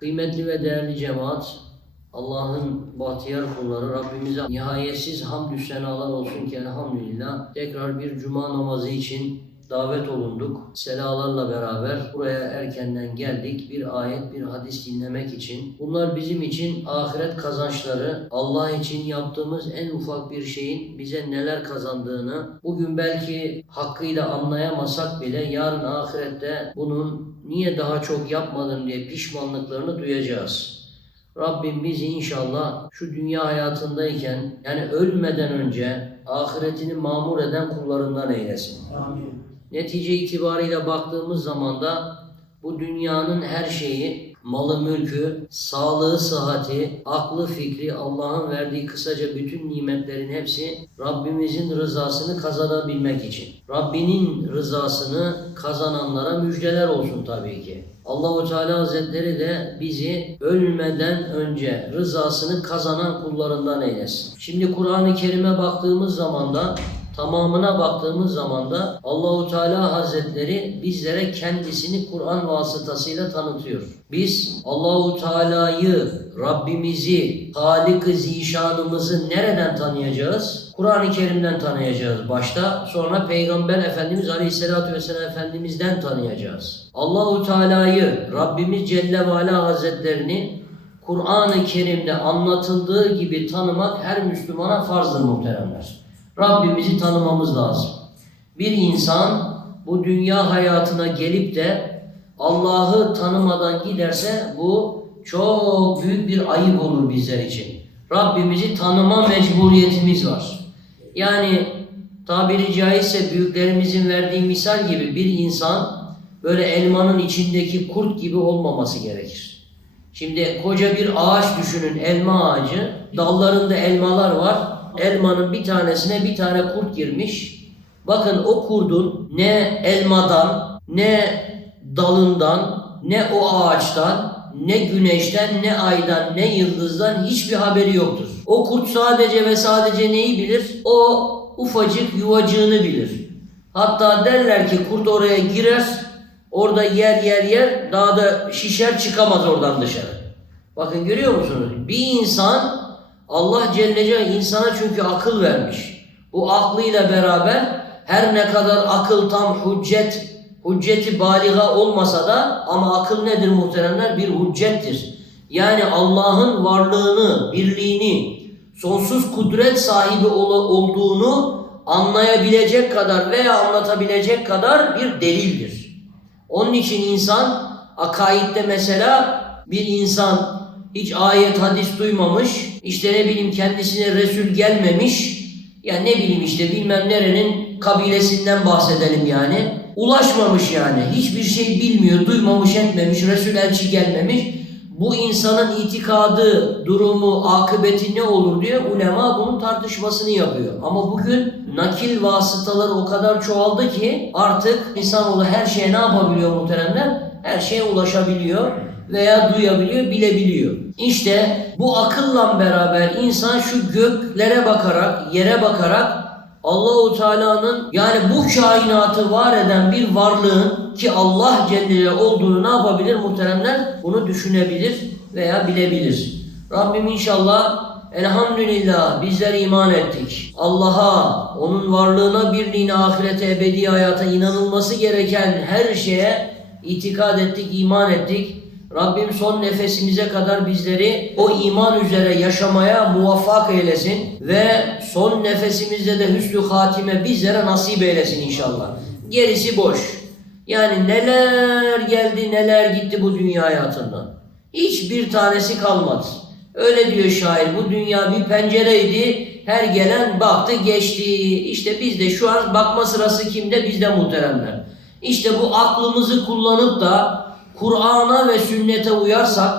Kıymetli ve değerli cemaat, Allah'ın bahtiyar kulları Rabbimize nihayetsiz hamdü senalar olsun ki elhamdülillah tekrar bir cuma namazı için davet olunduk. Selalarla beraber buraya erkenden geldik. Bir ayet, bir hadis dinlemek için. Bunlar bizim için ahiret kazançları, Allah için yaptığımız en ufak bir şeyin bize neler kazandığını bugün belki hakkıyla anlayamasak bile yarın ahirette bunun niye daha çok yapmadım diye pişmanlıklarını duyacağız. Rabbim bizi inşallah şu dünya hayatındayken yani ölmeden önce ahiretini mamur eden kullarından eylesin. Amin. Netice itibariyle baktığımız zaman da bu dünyanın her şeyi, malı mülkü, sağlığı, sıhhati, aklı, fikri, Allah'ın verdiği kısaca bütün nimetlerin hepsi Rabbimizin rızasını kazanabilmek için. Rabbinin rızasını kazananlara müjdeler olsun tabii ki. Allahu Teala Hazretleri de bizi ölmeden önce rızasını kazanan kullarından eylesin. Şimdi Kur'an-ı Kerim'e baktığımız zaman da tamamına baktığımız zaman da Allahu Teala Hazretleri bizlere kendisini Kur'an vasıtasıyla tanıtıyor. Biz Allahu Teala'yı, Rabbimizi, Halik-i Zişanımızı nereden tanıyacağız? Kur'an-ı Kerim'den tanıyacağız başta. Sonra Peygamber Efendimiz Aleyhisselatü Vesselam Efendimiz'den tanıyacağız. Allahu Teala'yı, Rabbimiz Celle ve Ala Hazretlerini Kur'an-ı Kerim'de anlatıldığı gibi tanımak her Müslümana farzdır muhteremler. Rabbimizi tanımamız lazım. Bir insan bu dünya hayatına gelip de Allah'ı tanımadan giderse bu çok büyük bir ayıp olur bizler için. Rabbimizi tanıma mecburiyetimiz var. Yani tabiri caizse büyüklerimizin verdiği misal gibi bir insan böyle elmanın içindeki kurt gibi olmaması gerekir. Şimdi koca bir ağaç düşünün, elma ağacı. Dallarında elmalar var. Elmanın bir tanesine bir tane kurt girmiş. Bakın o kurdun ne elmadan, ne dalından, ne o ağaçtan, ne güneşten, ne aydan, ne yıldızdan hiçbir haberi yoktur. O kurt sadece ve sadece neyi bilir? O ufacık yuvacığını bilir. Hatta derler ki kurt oraya girer, orada yer yer yer, daha da şişer çıkamaz oradan dışarı. Bakın görüyor musunuz? Bir insan Allah Celle Celaluhu insana çünkü akıl vermiş. Bu aklıyla beraber her ne kadar akıl tam hüccet, hücceti baliga olmasa da ama akıl nedir muhteremler? Bir hüccettir. Yani Allah'ın varlığını, birliğini, sonsuz kudret sahibi ol- olduğunu anlayabilecek kadar veya anlatabilecek kadar bir delildir. Onun için insan akaidde mesela bir insan hiç ayet hadis duymamış, işte ne bileyim kendisine Resul gelmemiş, ya ne bileyim işte bilmem nerenin kabilesinden bahsedelim yani. Ulaşmamış yani. Hiçbir şey bilmiyor, duymamış, etmemiş, Resul elçi gelmemiş. Bu insanın itikadı, durumu, akıbeti ne olur diye ulema bunun tartışmasını yapıyor. Ama bugün nakil vasıtaları o kadar çoğaldı ki artık insanoğlu her şeye ne yapabiliyor muhteremler? Her şeye ulaşabiliyor veya duyabiliyor, bilebiliyor. İşte bu akılla beraber insan şu göklere bakarak, yere bakarak Allahu Teala'nın yani bu kainatı var eden bir varlığın ki Allah Celle olduğunu ne yapabilir muhteremler? Bunu düşünebilir veya bilebilir. Rabbim inşallah elhamdülillah bizler iman ettik. Allah'a, onun varlığına, birliğine, ahirete, ebedi hayata inanılması gereken her şeye itikad ettik, iman ettik. Rabbim son nefesimize kadar bizleri o iman üzere yaşamaya muvaffak eylesin ve son nefesimizde de hüsnü hatime bizlere nasip eylesin inşallah. Gerisi boş. Yani neler geldi neler gitti bu dünya hayatından. Hiçbir tanesi kalmadı. Öyle diyor şair bu dünya bir pencereydi her gelen baktı geçti. İşte biz de şu an bakma sırası kimde bizde muhteremler. İşte bu aklımızı kullanıp da Kur'an'a ve sünnete uyarsak,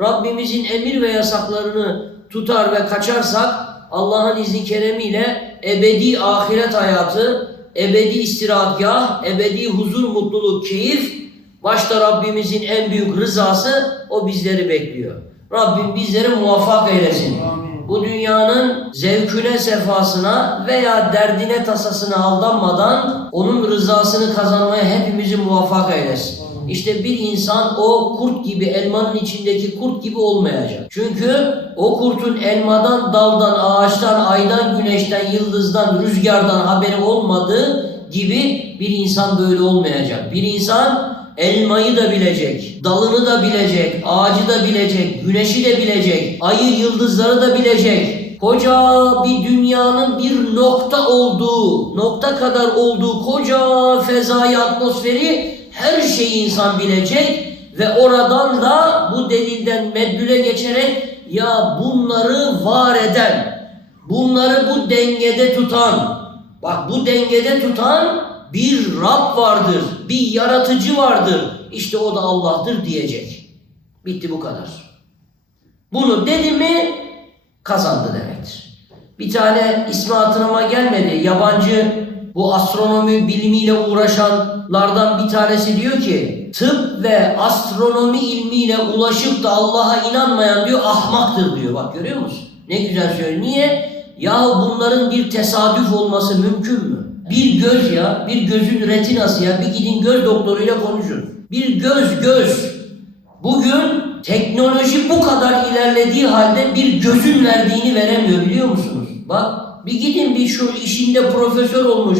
Rabbimizin emir ve yasaklarını tutar ve kaçarsak Allah'ın izni keremiyle ebedi ahiret hayatı, ebedi istirahatgah, ebedi huzur, mutluluk, keyif, başta Rabbimizin en büyük rızası o bizleri bekliyor. Rabbim bizleri muvaffak eylesin. Bu dünyanın zevküne, sefasına veya derdine, tasasına aldanmadan onun rızasını kazanmaya hepimizi muvaffak eylesin. İşte bir insan o kurt gibi, elmanın içindeki kurt gibi olmayacak. Çünkü o kurtun elmadan, daldan, ağaçtan, aydan, güneşten, yıldızdan, rüzgardan haberi olmadığı gibi bir insan böyle olmayacak. Bir insan elmayı da bilecek, dalını da bilecek, ağacı da bilecek, güneşi de bilecek, ayı, yıldızları da bilecek. Koca bir dünyanın bir nokta olduğu, nokta kadar olduğu koca fezayı, atmosferi her şeyi insan bilecek ve oradan da bu delilden meddüle geçerek ya bunları var eden, bunları bu dengede tutan, bak bu dengede tutan bir Rab vardır, bir yaratıcı vardır. İşte o da Allah'tır diyecek. Bitti bu kadar. Bunu dedi mi kazandı demektir. Bir tane ismi hatırıma gelmedi. Yabancı bu astronomi bilimiyle uğraşanlardan bir tanesi diyor ki tıp ve astronomi ilmiyle ulaşıp da Allah'a inanmayan diyor ahmaktır diyor. Bak görüyor musun? Ne güzel söylüyor. Niye? Ya bunların bir tesadüf olması mümkün mü? Bir göz ya, bir gözün retinası ya. Bir gidin göz doktoruyla konuşun. Bir göz göz. Bugün teknoloji bu kadar ilerlediği halde bir gözün verdiğini veremiyor biliyor musunuz? Bak bir gidin bir şu işinde profesör olmuş,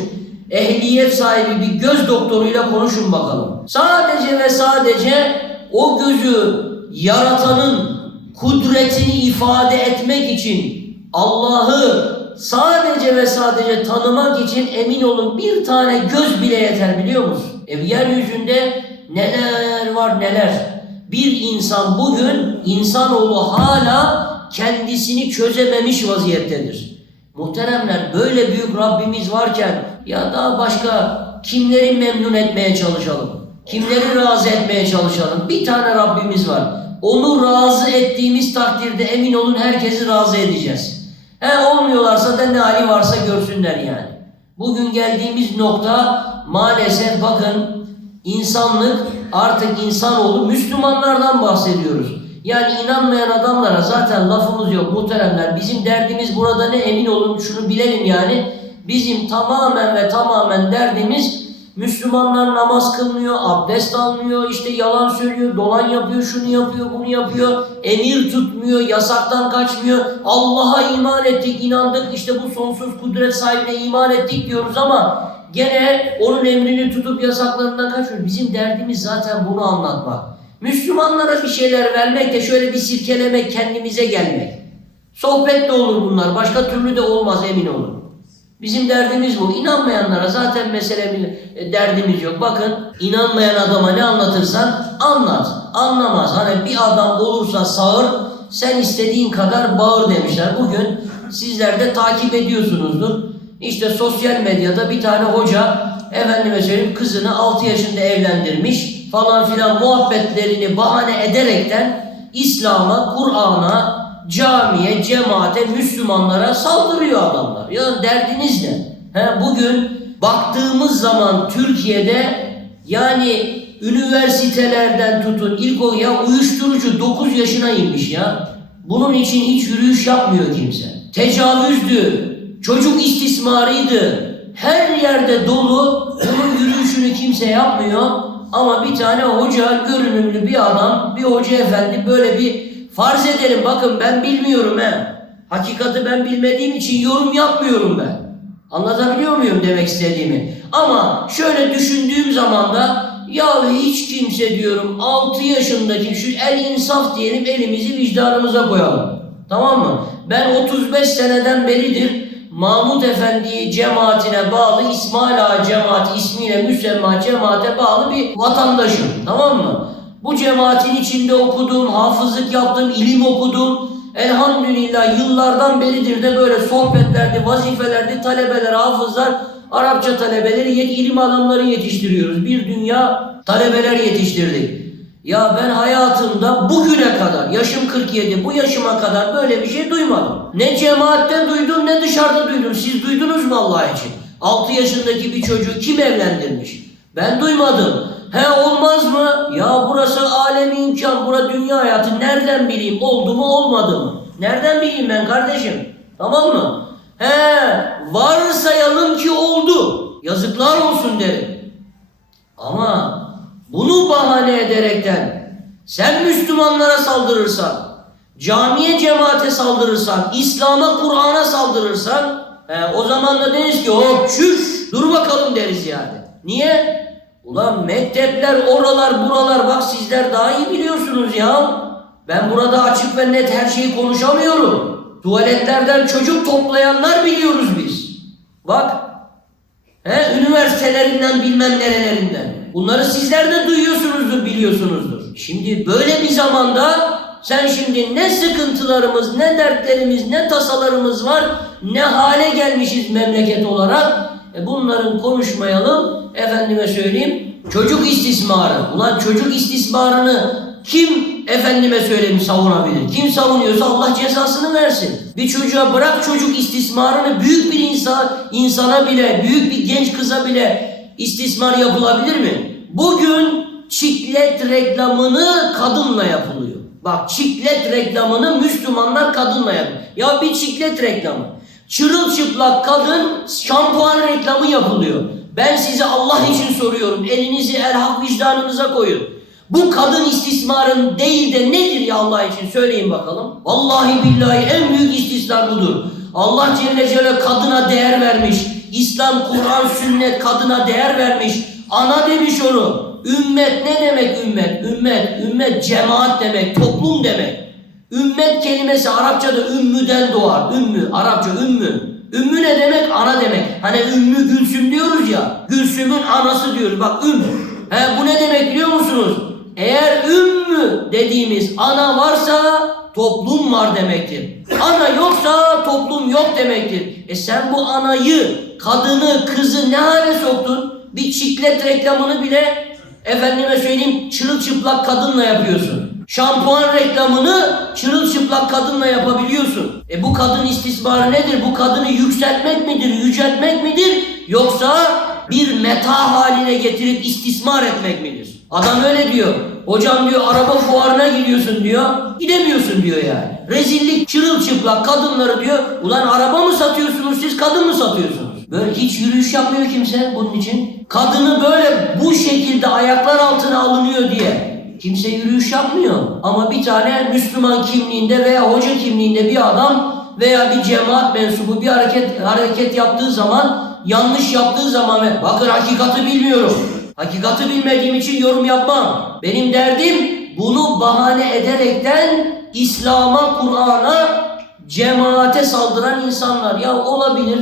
ehliyet sahibi bir göz doktoruyla konuşun bakalım. Sadece ve sadece o gözü yaratanın kudretini ifade etmek için Allah'ı sadece ve sadece tanımak için emin olun bir tane göz bile yeter biliyor musun? E yeryüzünde neler var neler. Bir insan bugün insanoğlu hala kendisini çözememiş vaziyettedir. Muhteremler böyle büyük Rabbimiz varken ya daha başka kimleri memnun etmeye çalışalım? Kimleri razı etmeye çalışalım? Bir tane Rabbimiz var. Onu razı ettiğimiz takdirde emin olun herkesi razı edeceğiz. He olmuyorlarsa da ne hali varsa görsünler yani. Bugün geldiğimiz nokta maalesef bakın insanlık artık insanoğlu Müslümanlardan bahsediyoruz. Yani inanmayan adamlara zaten lafımız yok muhteremler. Bizim derdimiz burada ne emin olun şunu bilelim yani. Bizim tamamen ve tamamen derdimiz Müslümanlar namaz kılmıyor, abdest almıyor, işte yalan söylüyor, dolan yapıyor, şunu yapıyor, bunu yapıyor, emir tutmuyor, yasaktan kaçmıyor. Allah'a iman ettik, inandık, işte bu sonsuz kudret sahibine iman ettik diyoruz ama gene onun emrini tutup yasaklarından kaçmıyor. Bizim derdimiz zaten bunu anlatmak. Müslümanlara bir şeyler vermek de şöyle bir sirkelemek, kendimize gelmek. Sohbet de olur bunlar, başka türlü de olmaz emin olun. Bizim derdimiz bu. İnanmayanlara zaten mesele bir e, derdimiz yok. Bakın inanmayan adama ne anlatırsan anlat. Anlamaz. Hani bir adam olursa sağır sen istediğin kadar bağır demişler. Bugün sizler de takip ediyorsunuzdur. İşte sosyal medyada bir tane hoca efendime söyleyeyim kızını 6 yaşında evlendirmiş falan filan muhabbetlerini bahane ederekten İslam'a, Kur'an'a, camiye, cemaate, Müslümanlara saldırıyor adamlar. Ya derdiniz ne? He, bugün baktığımız zaman Türkiye'de yani üniversitelerden tutun ilk o ya uyuşturucu 9 yaşına inmiş ya. Bunun için hiç yürüyüş yapmıyor kimse. Tecavüzdü, çocuk istismarıydı. Her yerde dolu. Bunun yürüyüşünü kimse yapmıyor. Ama bir tane hoca, görünümlü bir adam, bir hoca efendi böyle bir Farz edelim bakın ben bilmiyorum he. Hakikati ben bilmediğim için yorum yapmıyorum ben. Anlatabiliyor muyum demek istediğimi? Ama şöyle düşündüğüm zaman da ya hiç kimse diyorum 6 yaşındaki şu el insaf diyelim elimizi vicdanımıza koyalım. Tamam mı? Ben 35 seneden beridir Mahmud Efendi cemaatine bağlı İsmail Ağa cemaati ismiyle müsemma cemaate bağlı bir vatandaşım. Tamam mı? Bu cemaatin içinde okudum, hafızlık yaptım, ilim okudum. Elhamdülillah yıllardan beridir de böyle sohbetlerdi, vazifelerdi, talebeler, hafızlar, Arapça talebeleri, ilim adamları yetiştiriyoruz. Bir dünya talebeler yetiştirdik. Ya ben hayatımda bugüne kadar, yaşım 47, bu yaşıma kadar böyle bir şey duymadım. Ne cemaatten duydum ne dışarıda duydum. Siz duydunuz mu Allah için? 6 yaşındaki bir çocuğu kim evlendirmiş? Ben duymadım. He olmaz mı? Ya burası alemi imkan, bura dünya hayatı. Nereden bileyim oldu mu olmadı mı? Nereden bileyim ben kardeşim? Tamam mı? He varsayalım ki oldu. Yazıklar olsun derim. Ama bunu bahane ederekten sen Müslümanlara saldırırsan, camiye cemaate saldırırsan, İslam'a Kur'an'a saldırırsan he, o zaman da deriz ki hop çüş dur bakalım deriz yani. Niye? Ulan mektepler oralar buralar bak sizler daha iyi biliyorsunuz ya. Ben burada açık ve net her şeyi konuşamıyorum. Tuvaletlerden çocuk toplayanlar biliyoruz biz. Bak He, üniversitelerinden bilmem nerelerinden. Bunları sizler de duyuyorsunuzdur, biliyorsunuzdur. Şimdi böyle bir zamanda sen şimdi ne sıkıntılarımız, ne dertlerimiz, ne tasalarımız var, ne hale gelmişiz memleket olarak. E bunların konuşmayalım, efendime söyleyeyim. Çocuk istismarı. Ulan çocuk istismarını kim efendime söyleyeyim savunabilir? Kim savunuyorsa Allah cezasını versin. Bir çocuğa bırak çocuk istismarını büyük bir insan insana bile, büyük bir genç kıza bile istismar yapılabilir mi? Bugün çiklet reklamını kadınla yapılıyor. Bak çiklet reklamını Müslümanlar kadınla yapıyor. Ya bir çiklet reklamı. Çırılçıplak kadın şampuan reklamı yapılıyor. Ben size Allah için soruyorum. Elinizi elhak vicdanınıza koyun. Bu kadın istismarın değil de nedir ya Allah için söyleyin bakalım. Vallahi billahi en büyük istismar budur. Allah Celle Celle kadına değer vermiş. İslam, Kur'an, sünnet kadına değer vermiş. Ana demiş onu. Ümmet ne demek ümmet? Ümmet, ümmet cemaat demek, toplum demek. Ümmet kelimesi Arapçada ümmüden doğar. Ümmü, Arapça ümmü. Ümmü ne demek? Ana demek. Hani Ümmü Gülsüm diyoruz ya. Gülsüm'ün anası diyoruz. Bak Ümmü. He, bu ne demek biliyor musunuz? Eğer ümmü dediğimiz ana varsa toplum var demektir. Ana yoksa toplum yok demektir. E sen bu anayı, kadını, kızı ne hale soktun? Bir çiklet reklamını bile efendime söyleyeyim çırılçıplak kadınla yapıyorsun. Şampuan reklamını çırılçıplak kadınla yapabiliyorsun. E bu kadın istismarı nedir? Bu kadını yükseltmek midir, yüceltmek midir? Yoksa bir meta haline getirip istismar etmek midir? Adam öyle diyor. Hocam diyor araba fuarına gidiyorsun diyor. Gidemiyorsun diyor yani. Rezillik çırılçıplak kadınları diyor. Ulan araba mı satıyorsunuz siz kadın mı satıyorsunuz? Böyle hiç yürüyüş yapmıyor kimse bunun için. Kadını böyle bu şekilde ayaklar altına alınıyor diye. Kimse yürüyüş yapmıyor. Ama bir tane Müslüman kimliğinde veya hoca kimliğinde bir adam veya bir cemaat mensubu bir hareket hareket yaptığı zaman yanlış yaptığı zaman bakın hakikati bilmiyorum. Hakikati bilmediğim için yorum yapmam. Benim derdim bunu bahane ederekten İslam'a, Kur'an'a, cemaate saldıran insanlar. Ya olabilir.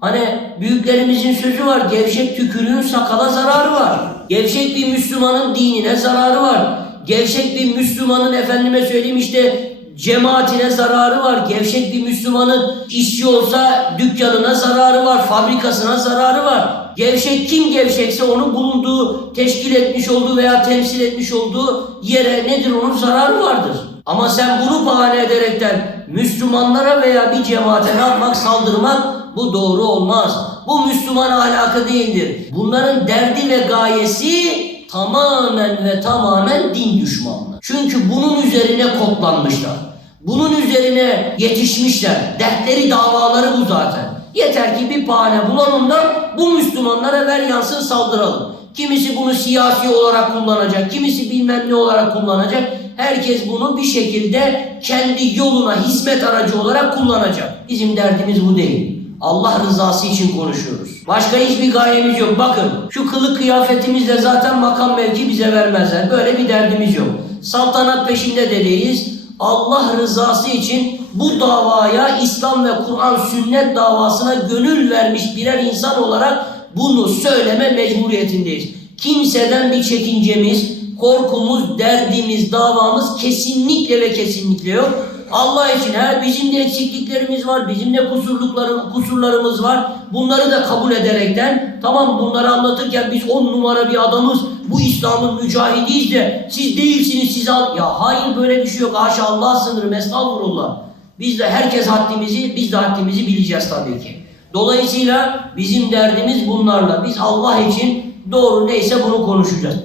Hani büyüklerimizin sözü var. Gevşek tükürüğün sakala zararı var. Gevşek bir Müslümanın dinine zararı var. Gevşek bir Müslümanın efendime söyleyeyim işte cemaatine zararı var. Gevşek bir Müslümanın işçi olsa dükkanına zararı var, fabrikasına zararı var. Gevşek kim gevşekse onun bulunduğu, teşkil etmiş olduğu veya temsil etmiş olduğu yere nedir onun zararı vardır. Ama sen bunu bahane ederekten Müslümanlara veya bir cemaate ne yapmak, saldırmak bu doğru olmaz. Bu Müslüman ahlakı değildir. Bunların derdi ve gayesi tamamen ve tamamen din düşmanlığı. Çünkü bunun üzerine kodlanmışlar. Bunun üzerine yetişmişler. Dertleri davaları bu zaten. Yeter ki bir bahane bulalım da bu Müslümanlara ver yansın saldıralım. Kimisi bunu siyasi olarak kullanacak, kimisi bilmem ne olarak kullanacak. Herkes bunu bir şekilde kendi yoluna hizmet aracı olarak kullanacak. Bizim derdimiz bu değil. Allah rızası için konuşuyoruz. Başka hiçbir gayemiz yok. Bakın şu kılık kıyafetimizle zaten makam mevki bize vermezler. Böyle bir derdimiz yok. Saltanat peşinde de değiliz. Allah rızası için bu davaya İslam ve Kur'an sünnet davasına gönül vermiş birer insan olarak bunu söyleme mecburiyetindeyiz. Kimseden bir çekincemiz, korkumuz, derdimiz, davamız kesinlikle ve kesinlikle yok. Allah için her bizim de eksikliklerimiz var, bizim de kusurluklarım, kusurlarımız var. Bunları da kabul ederekten tamam bunları anlatırken biz on numara bir adamız, bu İslam'ın mücahidiyiz de siz değilsiniz siz al. Ya hayır böyle bir şey yok. Haşa Allah sınırı, estağfurullah. Biz de herkes haddimizi, biz de haddimizi bileceğiz tabii ki. Dolayısıyla bizim derdimiz bunlarla. Biz Allah için doğru neyse bunu konuşacağız.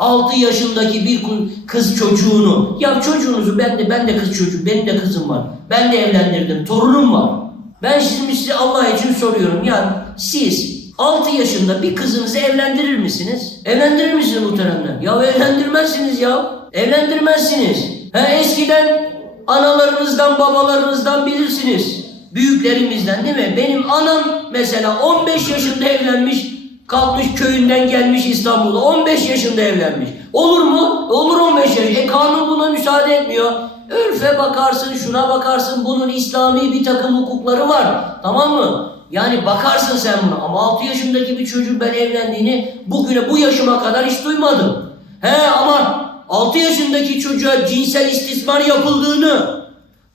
6 yaşındaki bir kız çocuğunu, ya çocuğunuzu ben de ben de kız çocuğu, benim de kızım var. Ben de evlendirdim, torunum var. Ben şimdi size Allah için soruyorum ya siz 6 yaşında bir kızınızı evlendirir misiniz? Evlendirir misiniz muhteremler? Ya evlendirmezsiniz ya. Evlendirmezsiniz. Ha, eskiden analarınızdan babalarınızdan bilirsiniz. Büyüklerimizden değil mi? Benim anam mesela 15 yaşında evlenmiş. Kalkmış köyünden gelmiş İstanbul'a. 15 yaşında evlenmiş. Olur mu? Olur 15 yaş. E kanun buna müsaade etmiyor. Örfe bakarsın, şuna bakarsın. Bunun İslami bir takım hukukları var. Tamam mı? Yani bakarsın sen buna. Ama 6 yaşındaki bir çocuğun ben evlendiğini bugüne bu yaşıma kadar hiç duymadım. He ama 6 yaşındaki çocuğa cinsel istismar yapıldığını,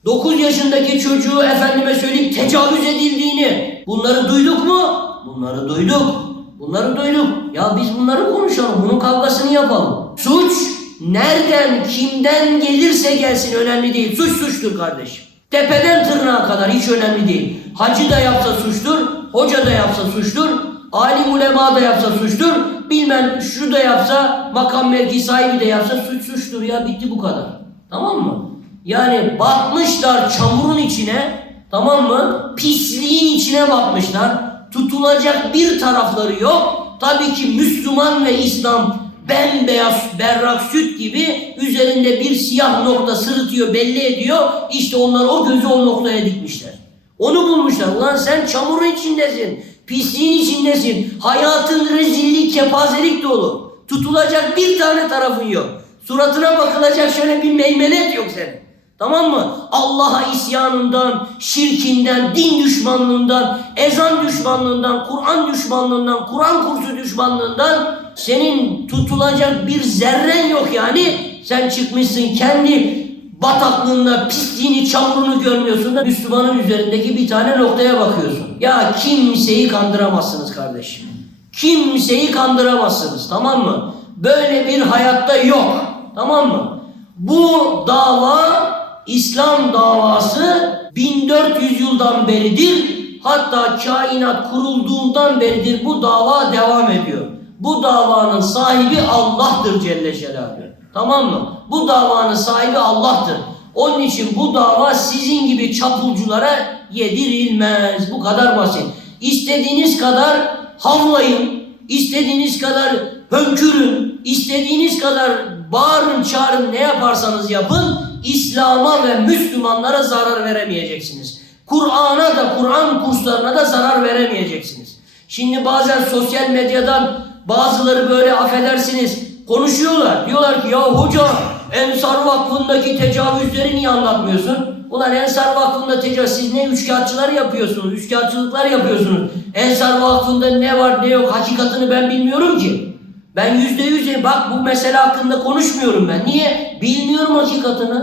9 yaşındaki çocuğu efendime söyleyeyim tecavüz edildiğini bunları duyduk mu? Bunları duyduk. Bunları duyduk. Ya biz bunları konuşalım. Bunun kavgasını yapalım. Suç nereden, kimden gelirse gelsin önemli değil. Suç suçtur kardeşim. Tepeden tırnağa kadar hiç önemli değil. Hacı da yapsa suçtur, hoca da yapsa suçtur, alim ulema da yapsa suçtur, bilmem şu da yapsa, makam mevki sahibi de yapsa suç suçtur ya bitti bu kadar. Tamam mı? Yani batmışlar çamurun içine, tamam mı? Pisliğin içine batmışlar. Tutulacak bir tarafları yok. Tabii ki Müslüman ve İslam bembeyaz berrak süt gibi üzerinde bir siyah nokta sırıtıyor belli ediyor. İşte onlar o gözü o noktaya dikmişler. Onu bulmuşlar. Ulan sen çamurun içindesin. Pisliğin içindesin. Hayatın rezillik, kepazelik dolu. Tutulacak bir tane tarafın yok. Suratına bakılacak şöyle bir meymenet yok senin. Tamam mı? Allah'a isyanından, şirkinden, din düşmanlığından, ezan düşmanlığından, Kur'an düşmanlığından, Kur'an kursu düşmanlığından senin tutulacak bir zerren yok yani. Sen çıkmışsın kendi bataklığında pisliğini, çamurunu görmüyorsun da Müslümanın üzerindeki bir tane noktaya bakıyorsun. Ya kimseyi kandıramazsınız kardeşim. Kimseyi kandıramazsınız tamam mı? Böyle bir hayatta yok. Tamam mı? Bu dava İslam davası 1400 yıldan beridir. Hatta kainat kurulduğundan beridir bu dava devam ediyor. Bu davanın sahibi Allah'tır Celle Celaluhu. Tamam mı? Bu davanın sahibi Allah'tır. Onun için bu dava sizin gibi çapulculara yedirilmez. Bu kadar basit. İstediğiniz kadar havlayın, istediğiniz kadar hönkürün, istediğiniz kadar bağırın, çağırın, ne yaparsanız yapın, İslam'a ve Müslümanlara zarar veremeyeceksiniz. Kur'an'a da, Kur'an kurslarına da zarar veremeyeceksiniz. Şimdi bazen sosyal medyadan bazıları böyle affedersiniz konuşuyorlar. Diyorlar ki ya hoca Ensar Vakfı'ndaki tecavüzleri niye anlatmıyorsun? Ulan Ensar Vakfı'nda tecavüz siz ne üçkağıtçılar yapıyorsunuz, üçkağıtçılıklar yapıyorsunuz. Ensar Vakfı'nda ne var ne yok hakikatini ben bilmiyorum ki. Ben yüzde yüz bak bu mesele hakkında konuşmuyorum ben. Niye? Bilmiyorum hakikatini.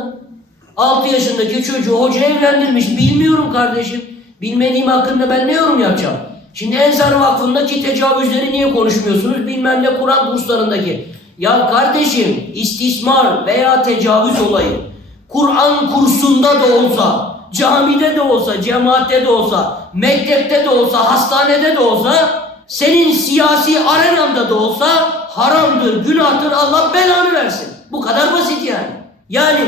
6 yaşındaki çocuğu hoca evlendirmiş. Bilmiyorum kardeşim. Bilmediğim hakkında ben ne yorum yapacağım? Şimdi Ensar Vakfı'ndaki tecavüzleri niye konuşmuyorsunuz? Bilmem ne Kur'an kurslarındaki. Ya kardeşim istismar veya tecavüz olayı Kur'an kursunda da olsa, camide de olsa, cemaatte de olsa, mektepte de olsa, hastanede de olsa, senin siyasi arenanda da olsa haramdır, günahtır, Allah belanı versin. Bu kadar basit yani. Yani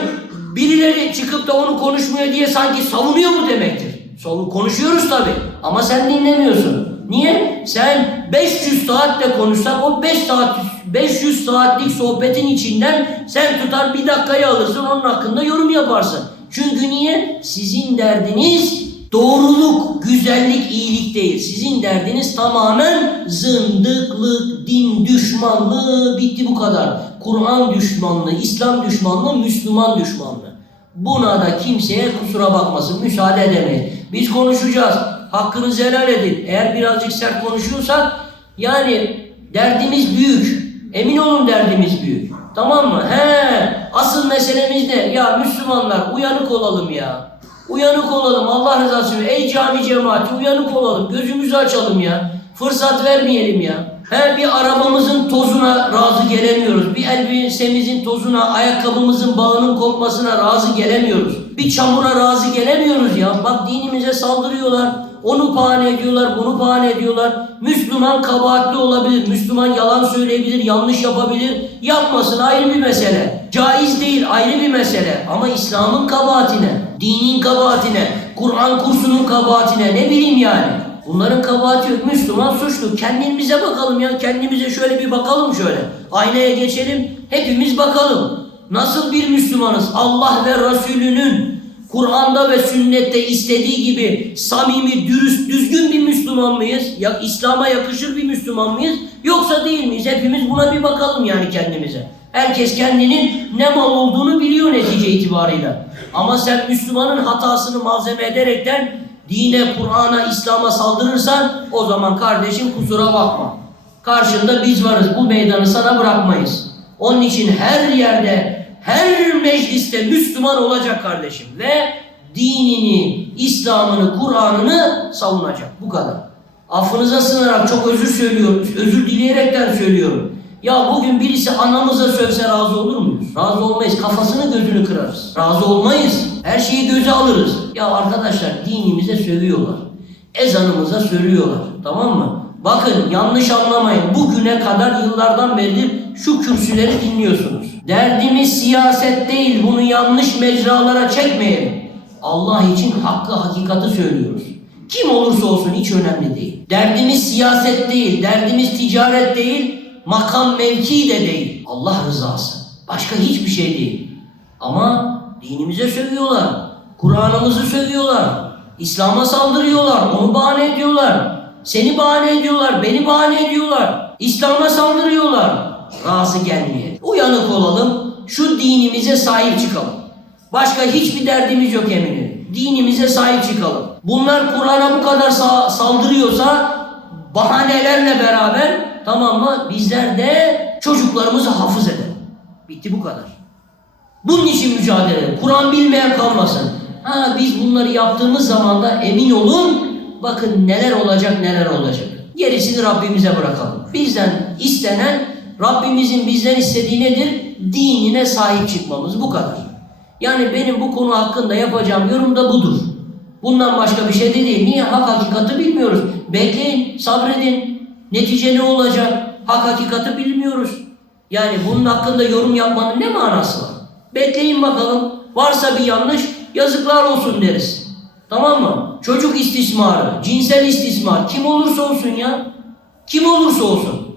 birileri çıkıp da onu konuşmuyor diye sanki savunuyor mu demektir? Savun konuşuyoruz tabi ama sen dinlemiyorsun. Niye? Sen 500 saatle konuşsan o 5 saat 500 saatlik sohbetin içinden sen tutar bir dakikayı alırsın onun hakkında yorum yaparsın. Çünkü niye? Sizin derdiniz doğruluk, güzellik, iyilik değil. Sizin derdiniz tamamen zındıklık, din düşmanlığı bitti bu kadar. Kur'an düşmanlığı, İslam düşmanlığı, Müslüman düşmanlığı. Buna da kimseye kusura bakmasın, müsaade edemeyiz. Biz konuşacağız. Hakkınızı helal edin. Eğer birazcık sert konuşuyorsak yani derdimiz büyük. Emin olun derdimiz büyük. Tamam mı? He, asıl meselemiz ne? Ya Müslümanlar uyanık olalım ya. Uyanık olalım Allah rızası için. Ey cami cemaati uyanık olalım. Gözümüzü açalım ya. Fırsat vermeyelim ya. He bir arabamızın tozuna razı gelemiyoruz. Bir elbisemizin tozuna, ayakkabımızın bağının kopmasına razı gelemiyoruz. Bir çamura razı gelemiyoruz ya. Bak dinimize saldırıyorlar. Onu bahane ediyorlar, bunu bahane ediyorlar. Müslüman kabahatli olabilir, Müslüman yalan söyleyebilir, yanlış yapabilir. Yapmasın ayrı bir mesele. Caiz değil ayrı bir mesele. Ama İslam'ın kabahatine, dinin kabahatine, Kur'an kursunun kabahatine ne bileyim yani. Bunların kabahati yok. Müslüman suçlu. Kendimize bakalım ya. Kendimize şöyle bir bakalım şöyle. Aynaya geçelim. Hepimiz bakalım. Nasıl bir Müslümanız? Allah ve Resulünün Kur'an'da ve sünnette istediği gibi samimi, dürüst, düzgün bir Müslüman mıyız? Ya İslam'a yakışır bir Müslüman mıyız? Yoksa değil miyiz? Hepimiz buna bir bakalım yani kendimize. Herkes kendinin ne mal olduğunu biliyor netice itibarıyla. Ama sen Müslümanın hatasını malzeme ederekten dine, Kur'an'a, İslam'a saldırırsan o zaman kardeşim kusura bakma. Karşında biz varız. Bu meydanı sana bırakmayız. Onun için her yerde, her mecliste Müslüman olacak kardeşim. Ve dinini, İslam'ını, Kur'an'ını savunacak. Bu kadar. Affınıza sığınarak çok özür söylüyorum. Özür dileyerekten söylüyorum. Ya bugün birisi anamıza sövse razı olur muyuz? Razı olmayız. Kafasını gözünü kırarız. Razı olmayız. Her şeyi göze alırız. Ya arkadaşlar dinimize sövüyorlar. Ezanımıza sövüyorlar. Tamam mı? Bakın yanlış anlamayın. Bugüne kadar yıllardan beridir şu kürsüleri dinliyorsunuz. Derdimiz siyaset değil. Bunu yanlış mecralara çekmeyelim. Allah için hakkı hakikati söylüyoruz. Kim olursa olsun hiç önemli değil. Derdimiz siyaset değil, derdimiz ticaret değil, makam mevki de değil. Allah rızası. Başka hiçbir şey değil. Ama dinimize sövüyorlar. Kur'an'ımızı sövüyorlar. İslam'a saldırıyorlar. Onu bahane ediyorlar. Seni bahane ediyorlar. Beni bahane ediyorlar. İslam'a saldırıyorlar. Razı gelmeye. Uyanık olalım. Şu dinimize sahip çıkalım. Başka hiçbir derdimiz yok eminim. Dinimize sahip çıkalım. Bunlar Kur'an'a bu kadar sa- saldırıyorsa bahanelerle beraber tamam mı bizler de çocuklarımızı hafız edelim. Bitti bu kadar. Bunun için mücadele. Kur'an bilmeyen kalmasın. Ha biz bunları yaptığımız zaman da emin olun bakın neler olacak neler olacak. Gerisini Rabbimize bırakalım. Bizden istenen Rabbimizin bizden istediği nedir? Dinine sahip çıkmamız bu kadar. Yani benim bu konu hakkında yapacağım yorum da budur. Bundan başka bir şey de değil. Niye? Hak hakikati bilmiyoruz. Bekleyin, sabredin. Netice ne olacak? Hak hakikati bilmiyoruz. Yani bunun hakkında yorum yapmanın ne manası var? Bekleyin bakalım. Varsa bir yanlış yazıklar olsun deriz. Tamam mı? Çocuk istismarı, cinsel istismar kim olursa olsun ya. Kim olursa olsun.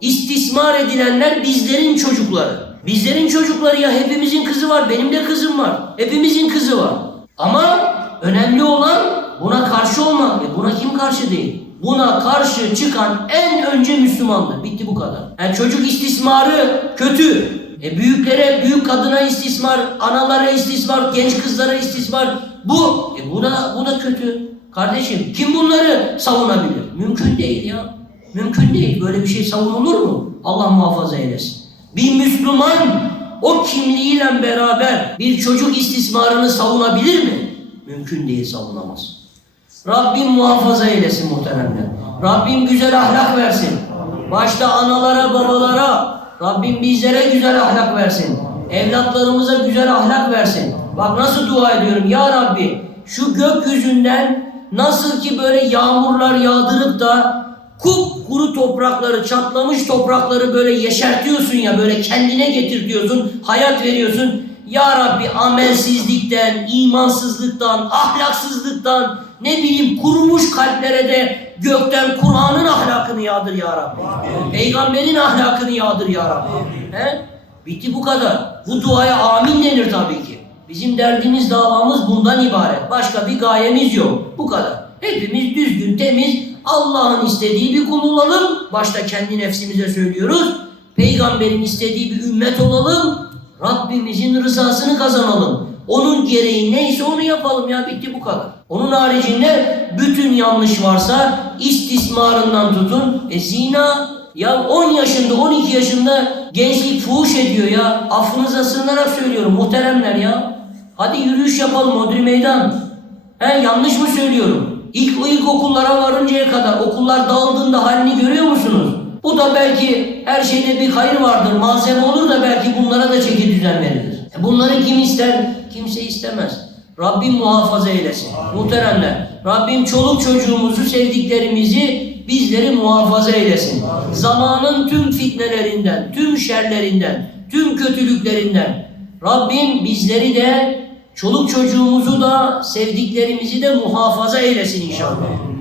İstismar edilenler bizlerin çocukları. Bizlerin çocukları ya hepimizin kızı var, benim de kızım var. Hepimizin kızı var. Ama önemli olan buna karşı olmak. E buna kim karşı değil? Buna karşı çıkan en önce Müslümandır. Bitti bu kadar. Yani çocuk istismarı kötü. E büyüklere, büyük kadına istismar, analara istismar, genç kızlara istismar. Bu, e bu da, bu da kötü. Kardeşim kim bunları savunabilir? Mümkün değil ya. Mümkün değil. Böyle bir şey savunulur mu? Allah muhafaza eylesin. Bir Müslüman o kimliğiyle beraber bir çocuk istismarını savunabilir mi? Mümkün değil savunamaz. Rabbim muhafaza eylesin muhteremler. Rabbim güzel ahlak versin. Başta analara, babalara Rabbim bizlere güzel ahlak versin. Evlatlarımıza güzel ahlak versin. Bak nasıl dua ediyorum ya Rabbi şu gökyüzünden nasıl ki böyle yağmurlar yağdırıp da kup kuru toprakları, çatlamış toprakları böyle yeşertiyorsun ya böyle kendine getir diyorsun, hayat veriyorsun. Ya Rabbi amelsizlikten, imansızlıktan, ahlaksızlıktan, ne bileyim kurumuş kalplere de gökten Kur'an'ın ahlakını yağdır ya Rabbi. Peygamberin ahlakını yağdır ya Rabbi. He? Bitti bu kadar. Bu duaya amin denir tabii ki. Bizim derdimiz davamız bundan ibaret. Başka bir gayemiz yok. Bu kadar. Hepimiz düzgün, temiz, Allah'ın istediği bir kul olalım. Başta kendi nefsimize söylüyoruz. Peygamberin istediği bir ümmet olalım. Rabbimizin rızasını kazanalım. Onun gereği neyse onu yapalım ya bitti bu kadar. Onun haricinde bütün yanlış varsa istismarından tutun. E zina ya 10 yaşında 12 yaşında gençlik fuhuş ediyor ya. Affınıza sığınarak söylüyorum muhteremler ya. Hadi yürüyüş yapalım Odri Meydan. He yanlış mı söylüyorum? İlk ilk okullara varıncaya kadar okullar dağıldığında halini görüyor musunuz? Bu da belki her şeyde bir hayır vardır. Malzeme olur da belki bunlara da çeki düzen verilir. E bunları kim ister? Kimse istemez. Rabbim muhafaza eylesin. Muhteremler. Rabbim çoluk çocuğumuzu, sevdiklerimizi, bizleri muhafaza eylesin. Zamanın tüm fitnelerinden, tüm şerlerinden, tüm kötülüklerinden Rabbim bizleri de Çoluk çocuğumuzu da sevdiklerimizi de muhafaza eylesin inşallah.